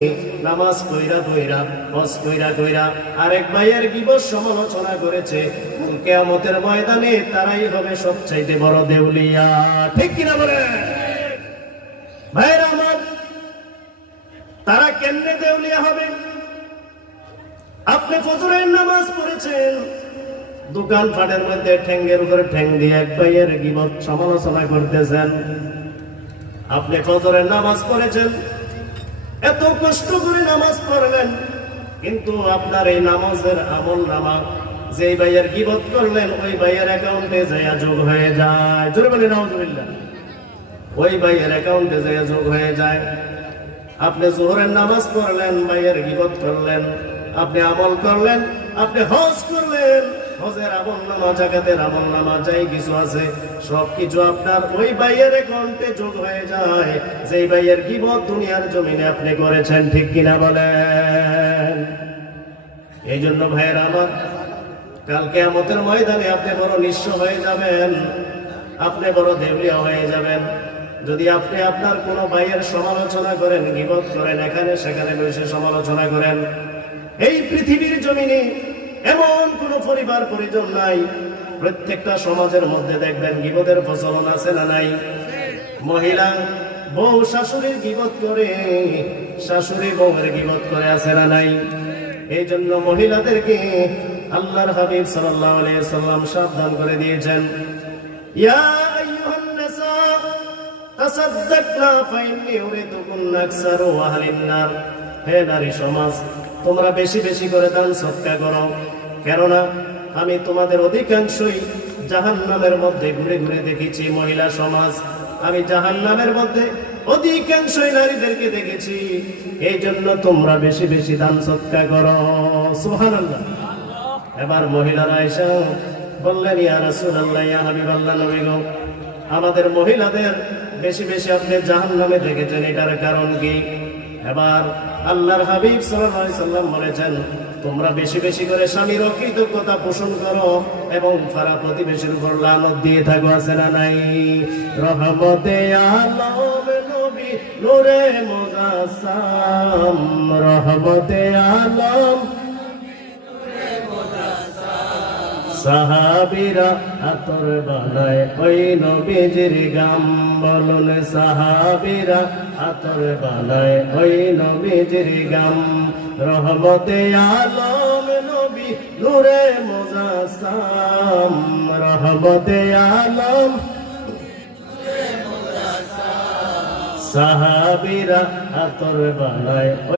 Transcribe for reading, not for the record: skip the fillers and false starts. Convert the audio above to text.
নামাজ কইরা কইরা হজ কইরা কইরা আরেক ভাইয়ের গীবত সমালোচনা করেছে, কিয়ামতের ময়দানে তারাই হবে সবচাইতে বড় দেউলিয়া। ঠিক কিনা বলেন ভাইরা আমার? তারা কেমনে দেউলিয়া হবে? আপনি ফজরের নামাজ পড়েছেন, দোকান ফাটের মধ্যে ঠ্যাঙ্গের উপরে ঠ্যাং দিয়ে এক ভাইয়ের গীবত সমালোচনা করতেছেন। আপনি ফজরের নামাজ পড়েছেন, এত কষ্ট করে নামাজ পড়লেন, কিন্তু আপনার এই নামাজের আমল নামা যে ভাইয়ের গীবত করলেন ওই ভাইয়ের অ্যাকাউন্টে যাইয়া যোগ হয়ে যায়। জোরে বলি নাউজুবিল্লাহ। ওই ভাইয়ের অ্যাকাউন্টে যাইয়া যোগ হয়ে যায়। আপনি যোহরের নামাজ পড়লেন, ভাইয়ের গীবত করলেন, আপনি আমল করলেন, আপনি হজ করলেন, হজের আমল নামা, জাকাতের আমল নামা, যাই কিছু আছে সবকিছু আপনার ওই ভাইয়ের অ্যাকাউন্টে যোগ হয়ে যায় যে ভাইয়ের গীবত দুনিয়ার জমিনে আপনি করেছেন। ঠিক কিনা বলেন? এই জন্য ভাইয়ের আমার, কাল কিয়ামতের ময়দানে আপনি বড় নিঃস্ব হয়ে যাবেন, আপনি বড় দেউলিয়া হয়ে যাবেন যদি আপনি আপনার কোন ভাইয়ের সমালোচনা করেন, গীবত করেন, এখানে সেখানে বসে সমালোচনা করেন। এই পৃথিবীর জমিনে এমন কোন পরিবার পরিজন নাই, প্রত্যেকটা সমাজের মধ্যে দেখবেন গীবতের প্রচলন আছে না নাই? মহিলা বউ শাশুড়ির গীবত করে, শাশুড়ি বউয়ের গীবত করে, আছে না নাই? এই জন্য মহিলাদেরকে আল্লাহর হাবিব সাল্লাল্লাহু আলাইহি ওয়াসাল্লাম সাবধান করে দিয়েছেন, ইয়া আইয়ুহান নিসা তাসাদ্দাকনা ফাইন্নী উরিদুকুন্না আকসারু আহলিন নার। হে নারী সমাজ, তোমরা বেশি বেশি করে দান সদকা করো, কেননা আমি তোমাদের অধিকাংশই জাহান্নামের মধ্যে ঘুরে ঘুরে দেখেছি। মহিলা সমাজ, আমি জাহান্নামের মধ্যে অধিকাংশই নারীদেরকে দেখেছি, এই জন্য তোমরা বেশি বেশি দান সদকা করো। সুবহানাল্লাহ। এবার মহিলারা এসে বললেন, ইয়া রাসূলুল্লাহ, ইয়া হাবিবাল্লাহ, নবী গো, আমাদের মহিলাদের বেশি বেশি আপনি জাহান্নামে দেখেছেন, এটার কারণ কি? এবার আল্লাহর হাবিব সাল্লাল্লাহু আলাইহি সাল্লাম বলেছেন, তোমরা বেশি বেশি করে স্বামীর অকৃতজ্ঞতা পোষণ করো এবং পাড়া প্রতিবেশীর উপর লানত দিয়ে থাকো, আছে না নাই? রহমতে আলম নবী নূরে মুজাসসাম, রহমতে আলম সাহাবীরা আতর বানায় ওই নবীজির গাম। বলুন, সাহাবীরা আতর বানায় ওই নবীজির গাম। রহমতে আলম নবী নূরে মুজাসসাম, রহমতে আলম সাহাবীরা আতর বানায়